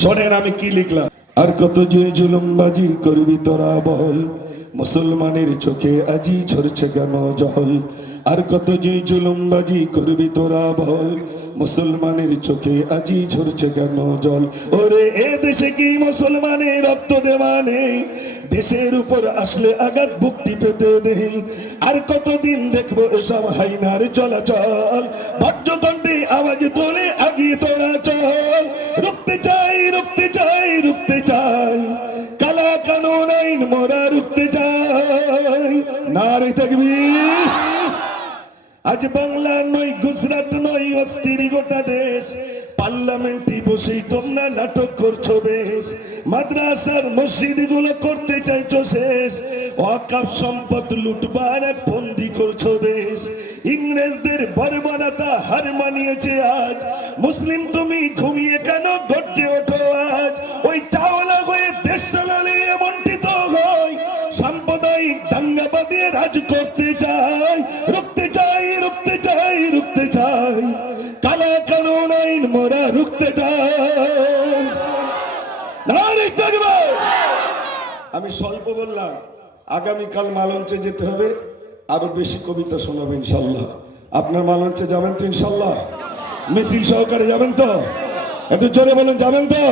শোনেন আমি কি লিখলাম। আর কত যে জুলুমবাজি করবি তোরা বল, মুসলমানের চোখে আজি ঝরছে কেন জল। আর কত যে জুলুমবাজি করবি তোরা বল, মুসলমানের চোখে আজি ঝরছে কেন জল। ওরে এ দেশে কি মুসলমানের রক্ত দেওয়া নেই, দেশের উপর আসলে আঘাত ভুক্তি পেতে দেই। আর কতদিন দেখবো এসব হাইনার চলাচল, ভদ্রকণ্ঠে আওয়াজ তোলে আগিয়ে তোরা চল। রুখতে চাই রুখতে চাই রুখতে চাই, কালা কানুন আইন মোরা রুখতে চাই। নারে তাকবীর। আজ বাংলা নয় গুজরাট নয় অস্থির গোটা দেশ, পার্লামেন্টে বসেই তোমরা নাটক করছো বেশ। মাদ্রাসার মসজিদ গুলো করতে চাইছো শেষ, ওয়াকফ সম্পদ লুটবার এক বন্দি করছো বেশ। ইংরেজদের বর্বরতা হার মানিয়েছে আজ, মুসলিম তুমি ঘুমিয়ে কেন গর্জে ওঠো আজ। ওই চাওলা হয়ে দেশ চালালে এমনটি তো হয়, সাম্প্রদায়িক দাঙ্গা বাঁধিয়ে রাজ করতে চাই। রুখতে চাই রুখতে চাই রুখতে চাই, কালা কানুন আইন মোরা রুখতে চাই। নারে তাকবীর। আমি স্বল্প বললাম, আগামীকাল মালঞ্চে যেতে হবে, আরো বেশি কবিতা শোনাবো ইনশাল্লাহ। আপনার মালঞ্চে যাবেন তো ইনশাল্লাহ? মিছিল সহকারে যাবেন তো? একটু জোরে বলেন যাবেন তো?